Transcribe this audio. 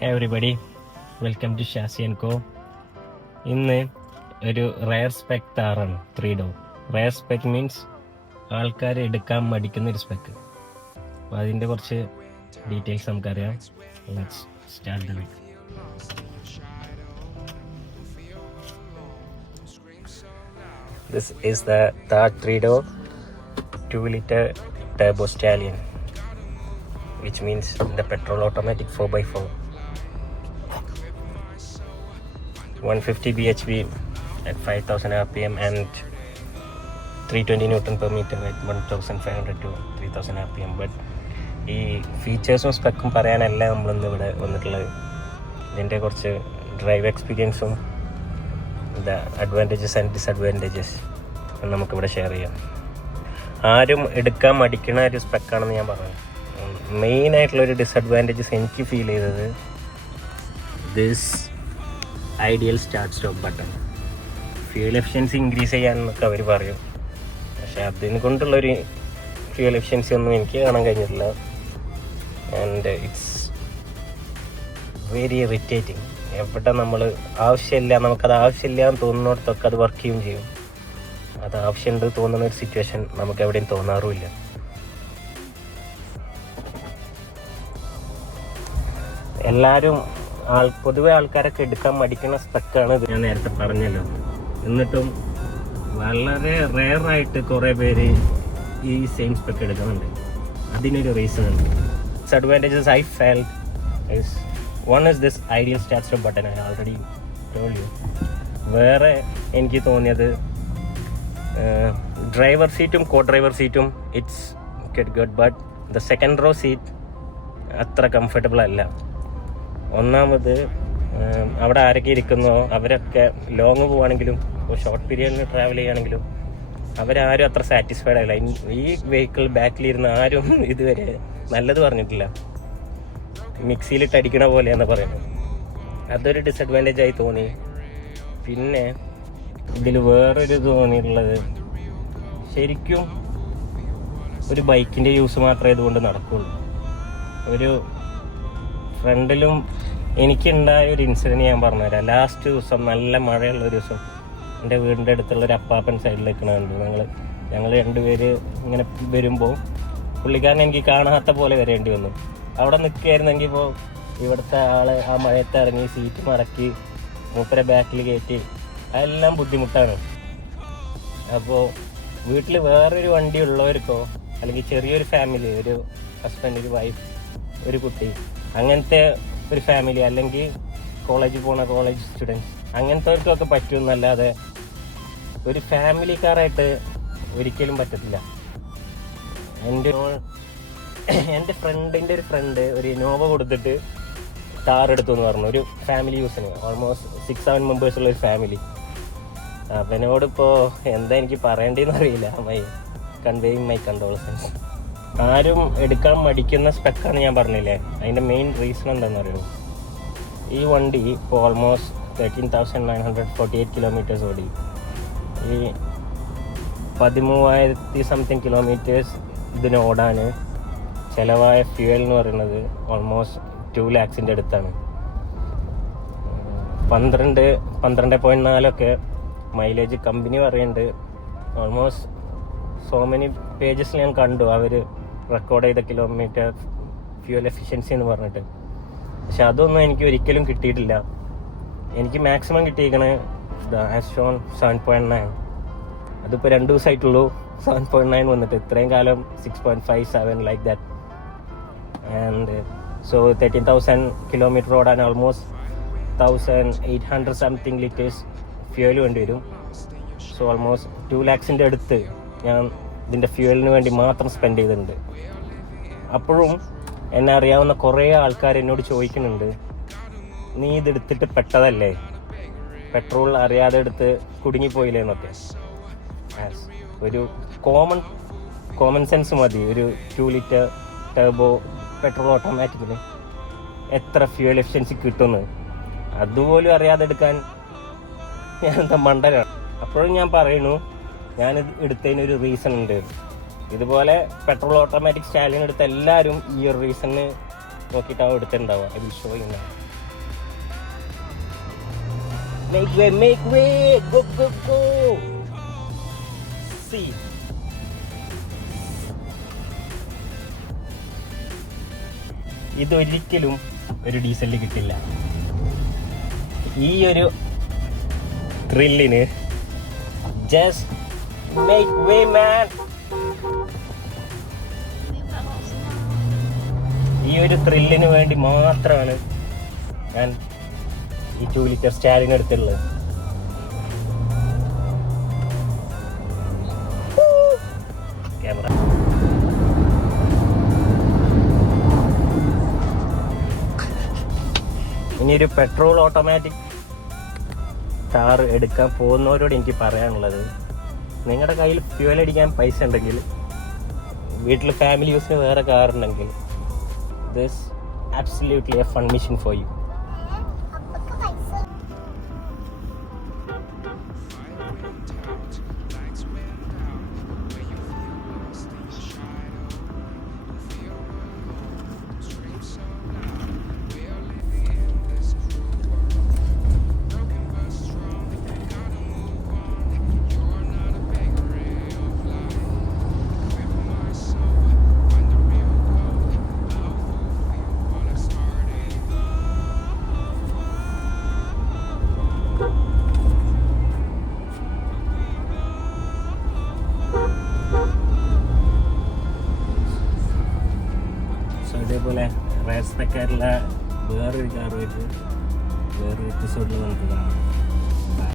Hey everybody, welcome to Shasi & Co. ഇന്ന് ഒരു rare spec താറാണ് 3 ഡോർ. റയർ സ്പെക് മീൻസ് ആൾക്കാർ എടുക്കാൻ മടിക്കുന്ന ഒരു സ്പെക്ക്. അപ്പോൾ അതിൻ്റെ കുറച്ച് ഡീറ്റെയിൽസ് നമുക്കറിയാം. Let's start the video. This is the Thar 3 door 2-liter turbo stallion, which means the petrol automatic 4x4. 150 bhp at 5000 rpm and 320 newton per meter at 1500 to 3000 rpm. But ഈ ഫീച്ചേഴ്സും സ്പെക്കും പറയാനല്ല നമ്മളിന്ന് ഇവിടെ വന്നിട്ടുള്ളത്. ഇതിൻ്റെ കുറച്ച് ഡ്രൈവ് എക്സ്പീരിയൻസും അഡ്വാൻറ്റേജസ് ആൻഡ് ഡിസഡ്വാൻറ്റേജസ് നമുക്കിവിടെ ഷെയർ ചെയ്യാം. ആരും എടുക്കാൻ മടിക്കുന്ന ഒരു സ്പെക്കാണെന്ന് ഞാൻ പറഞ്ഞു. മെയിനായിട്ടുള്ളൊരു ഡിസഡ്വാൻറ്റേജസ് എനിക്ക് ഫീൽ ചെയ്തത് this ideal start stop button. Fuel efficiency increase ചെയ്യാനൊക്കെ അവർ പറയും, പക്ഷേ അതിനെ കൊണ്ടുള്ളൊരു ഫ്യൂൽ എഫിഷ്യൻസി ഒന്നും എനിക്ക് കാണാൻ കഴിഞ്ഞിട്ടില്ല. And it's very irritating. എവിടെ നമ്മൾ നമുക്കത് ആവശ്യമില്ല എന്ന് തോന്നുന്നിടത്തൊക്കെ അത് വർക്ക് ചെയ്യുകയും ചെയ്യും. അത് ആവശ്യമുണ്ട് തോന്നുന്ന ഒരു സിറ്റുവേഷൻ നമുക്ക് എവിടെയും തോന്നാറുമില്ല. എല്ലാവരും പൊതുവെ ആൾക്കാരൊക്കെ എടുക്കാൻ മടിക്കുന്ന സ്പെക്കാണ് ഇത്, ഞാൻ നേരത്തെ പറഞ്ഞല്ലോ. എന്നിട്ടും വളരെ റെയറായിട്ട് കുറേ പേര് ഈ സെയിം സ്പെക്ക് എടുക്കുന്നുണ്ട്. അതിനൊരു റീസൺ ഉണ്ട്. Disadvantages I felt is one is this ideal start stop button. I already told you. വേറെ എനിക്ക് തോന്നിയത് ഡ്രൈവർ സീറ്റും കോ ഡ്രൈവർ സീറ്റും it's good, but the second row seat അത്ര കംഫർട്ടബിൾ അല്ല. ഒന്നാമത് അവിടെ ആരൊക്കെ ഇരിക്കുന്നോ അവരൊക്കെ ലോങ് പോവുകയാണെങ്കിലും ഷോർട്ട് പീരിയഡിൽ ട്രാവൽ ചെയ്യുകയാണെങ്കിലും അവരാരും അത്ര സാറ്റിസ്ഫൈഡ് ആയില്ല. ഈ വെഹിക്കിൾ ബാക്കിലിരുന്ന് ആരും ഇതുവരെ നല്ലത് പറഞ്ഞിട്ടില്ല. മിക്സിയിലിട്ട് അടിക്കണ പോലെയാന്ന് പറയുന്നത്. അതൊരു ഡിസഡ്വാൻറ്റേജ് ആയി തോന്നി. പിന്നെ ഇതിൽ വേറൊരു തോന്നിയിട്ടുള്ളത്, ശരിക്കും ഒരു ബൈക്കിൻ്റെ യൂസ് മാത്രമേ ഇതുകൊണ്ട് നടക്കുള്ളൂ. ഒരു ഫ്രണ്ടിലും എനിക്കുണ്ടായ ഒരു ഇൻസിഡൻറ്റ് ഞാൻ പറഞ്ഞുതരാം. ലാസ്റ്റ് ദിവസം നല്ല മഴയുള്ള ഒരു ദിവസം എൻ്റെ വീടിൻ്റെ അടുത്തുള്ള ഒരു അപ്പാപ്പൻ സൈഡിൽ നിൽക്കണുണ്ട്. ഞങ്ങൾ രണ്ടുപേര് ഇങ്ങനെ വരുമ്പോൾ പുള്ളിക്കാരൻ എനിക്ക് കാണാത്ത പോലെ വരേണ്ടി വന്നു. അവിടെ നിൽക്കുകയായിരുന്നെങ്കിൽ ഇപ്പോൾ ഇവിടുത്തെ ആൾ ആ മഴയത്ത് ഇറങ്ങി സീറ്റ് മടക്കി മൂപ്പരെ ബാക്കിൽ കയറ്റി അതെല്ലാം ബുദ്ധിമുട്ടാണ്. അപ്പോൾ വീട്ടിൽ വേറൊരു വണ്ടി ഉള്ളവർക്കോ അല്ലെങ്കിൽ ചെറിയൊരു ഫാമിലി, ഒരു ഹസ്ബൻഡ്, ഒരു വൈഫ്, ഒരു കുട്ടി, അങ്ങനത്തെ ഒരു ഫാമിലി, അല്ലെങ്കിൽ കോളേജിൽ പോകുന്ന കോളേജ് സ്റ്റുഡൻസ്, അങ്ങനത്തെവർക്കൊക്കെ പറ്റുമെന്നല്ലാതെ ഒരു ഫാമിലി കാറായിട്ട് ഒരിക്കലും പറ്റത്തില്ല. എൻ്റെ ഫ്രണ്ടിൻ്റെ ഒരു ഫ്രണ്ട് ഒരു ഇന്നോവ കൊടുത്തിട്ട് കാർ എടുത്തു എന്ന് പറഞ്ഞു, ഒരു ഫാമിലി യൂസിന്. ഓൾമോസ്റ്റ് 6-7 മെമ്പേഴ്സുള്ള ഒരു ഫാമിലി. അവനോടിപ്പോൾ എന്താ എനിക്ക് പറയേണ്ടതെന്ന് അറിയില്ല. Conveying my condolence. ആരും എടുക്കാൻ മടിക്കുന്ന സ്പെക്കാണ് ഞാൻ പറഞ്ഞില്ലേ. അതിൻ്റെ മെയിൻ റീസൺ എന്താണെന്നറിയോ, ഈ വണ്ടി ഇപ്പോൾ ഓൾമോസ്റ്റ് 13,948 കിലോമീറ്റേഴ്സ് ഓടി. ഈ 13,000 സംതിങ് കിലോമീറ്റേഴ്സ് ഇതിന് ഓടാൻ ചിലവായ ഫ്യൂവൽ എന്ന് പറയുന്നത് ഓൾമോസ്റ്റ് 2 lakhs അടുത്താണ്. 12.4 മൈലേജ് കമ്പനി പറയുന്നുണ്ട്. ഓൾമോസ്റ്റ് സോ മെനി പേജസിൽ ഞാൻ കണ്ടു അവർ റെക്കോർഡ് ചെയ്ത കിലോമീറ്റർ ഫ്യൂവൽ എഫിഷ്യൻസി എന്ന് പറഞ്ഞിട്ട്. പക്ഷെ അതൊന്നും എനിക്ക് ഒരിക്കലും കിട്ടിയിട്ടില്ല. എനിക്ക് മാക്സിമം കിട്ടിയിരിക്കണേ ആസ് ഷോൺ 7.9. അതിപ്പോൾ 2 ദിവസമായിട്ടുള്ളൂ 7.9 വന്നിട്ട്. ഇത്രയും കാലം 6.57 like that. And so 13,000 kilometre ഓടാൻ ഓൾമോസ്റ്റ് 1,800 സംതിങ് ലിറ്റേഴ്സ് ഫ്യൂവൽ വേണ്ടി വരും. സോ ഓൾമോസ്റ്റ് 2 lakhs അടുത്ത് ഞാൻ ഇതിൻ്റെ ഫ്യൂവലിന് വേണ്ടി മാത്രം സ്പെൻഡ് ചെയ്തിട്ടുണ്ട്. അപ്പോഴും എന്നെ അറിയാവുന്ന കുറേ ആൾക്കാർ എന്നോട് ചോദിക്കുന്നുണ്ട്, നീ ഇതെടുത്തിട്ട് പെട്ടതല്ലേ, പെട്രോൾ അറിയാതെ എടുത്ത് കുടുങ്ങിപ്പോയില്ലേ എന്നൊക്കെ. ഒരു കോമൺ സെൻസ് മതി. ഒരു 2 liter ടർബോ പെട്രോൾ ഓട്ടോമാറ്റിക്കിന് എത്ര ഫ്യൂവൽ എഫിഷ്യൻസി കിട്ടുമെന്ന് അതുപോലും അറിയാതെ എടുക്കാൻ ഞാൻ എന്താ മണ്ടനാണ്. അപ്പോഴും ഞാൻ പറയുന്നു, ഞാനിത് എടുത്തതിനൊരു റീസൺ ഉണ്ട്. ഇതുപോലെ പെട്രോൾ ഓട്ടോമാറ്റിക് സ്റ്റാലിയൻ എടുത്ത എല്ലാവരും ഈ ഒരു റീസണിന് നോക്കിയിട്ടാവും എടുത്തിട്ടുണ്ടാവുക. I will show you now. Make way, make way! Go, go, go! See. ഇതൊരിക്കലും ഒരു ഡീസലിൽ കിട്ടില്ല. ഈ ഒരു ത്രില്ലിന് ജസ്റ്റ് മേക്ക് വേ മാൻ. ഈ ഒരു ത്രില്ലിന് വേണ്ടി മാത്രമാണ് ഞാൻ ഈ 2 ലിറ്റർ സ്റ്റാലിൻ എടുത്തുള്ളത്. ക്യാമറ ഇനിയൊരു പെട്രോൾ ഓട്ടോമാറ്റിക് കാർ എടുക്കാൻ പോകുന്നവരോട് എനിക്ക് പറയാനുള്ളത്, നിങ്ങളുടെ കയ്യിൽ ഫ്യൂവൽ അടിക്കാൻ പൈസ ഉണ്ടെങ്കിൽ, വീട്ടിൽ ഫാമിലി യൂസിന് വേറെ കാർ ഉണ്ടെങ്കിൽ, this absolutely A fun mission for you. ഇതേപോലെ റേസ് പെക്കാറുള്ള വേറൊരു കാറുമായിട്ട് വേറൊരു എപ്പിസോഡിൽ നമുക്ക് കാണാം.